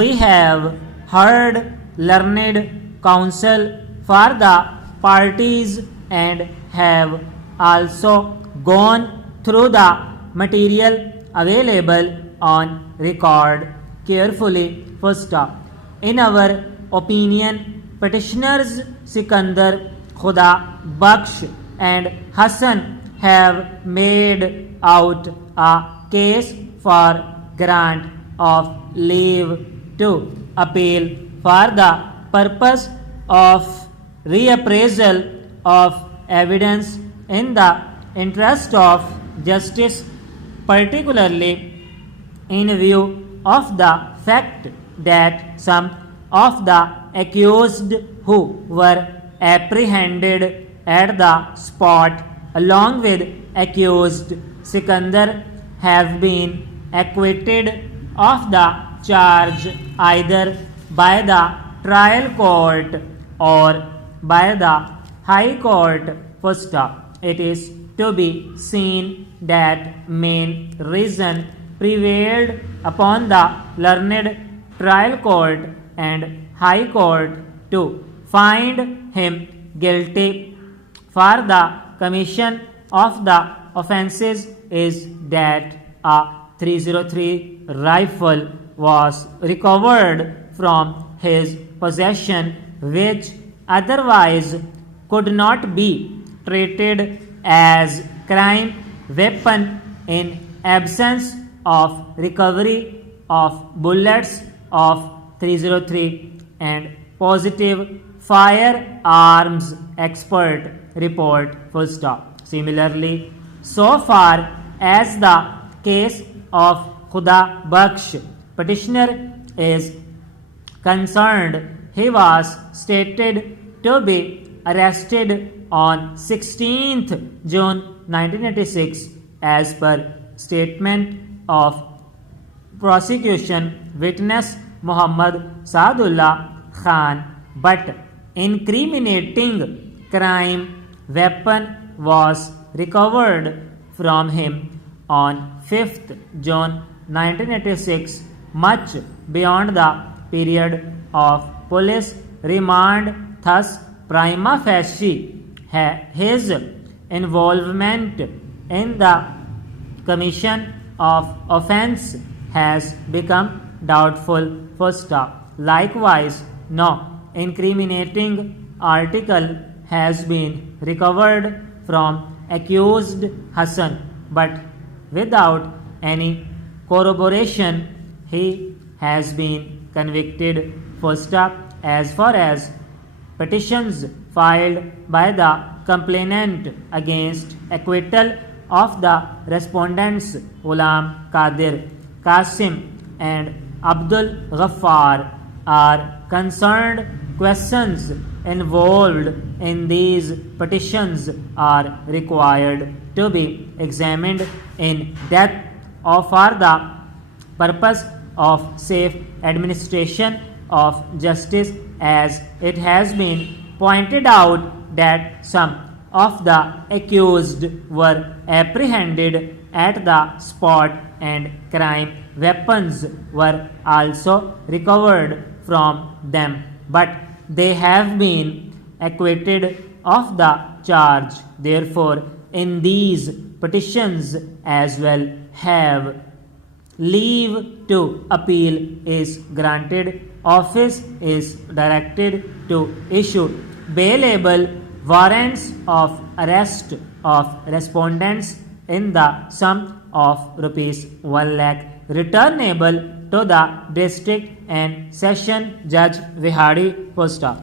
we have heard learned counsel for the parties and have also gone through the material available on record carefully. First, in our opinion, petitioners Sikandar, Khuda Baksh and Hassan have made out a case for grant of leave to appeal for the purpose of reappraisal of evidence in the interest of justice, particularly in view of the fact that some of the accused who were apprehended at the spot along with accused Sikandar have been acquitted of the charge either by the trial court or by the high court. First, it is to be seen that main reason prevailed upon the learned trial court and high court to find him guilty for the commission of the offences is that a 303 rifle was recovered from his possession, which otherwise could not be treated as crime weapon in absence of recovery of bullets of 303 and positive firearms expert report. Full stop. Similarly, so far as the case of Khuda Baksh petitioner is concerned, he was stated to be arrested on 16th June 1986 as per statement of prosecution witness Muhammad Saadullah Khan, but incriminating crime weapon was recovered from him on 5th June 1986, much beyond the period of police remand. Thus, prima facie his involvement in the commission of offence has become doubtful. First, likewise, no incriminating article has been recovered from accused Hassan, but without any corroboration he has been convicted. First, as far as petitions filed by the complainant against acquittal of the respondents Ghulam Qadir, Qasim and Abdul Ghaffar are concerned, questions involved in these petitions are required to be examined in depth for the purpose of safe administration of justice, as it has been pointed out that some of the accused were apprehended at the spot and crime weapons were also recovered from them, but they have been acquitted of the charge. Therefore, in these petitions as well have leave to appeal is granted. Office is directed to issue bailable warrants of arrest of respondents in the sum of rupees 1 lakh returnable to the district and session judge Vihari Posta.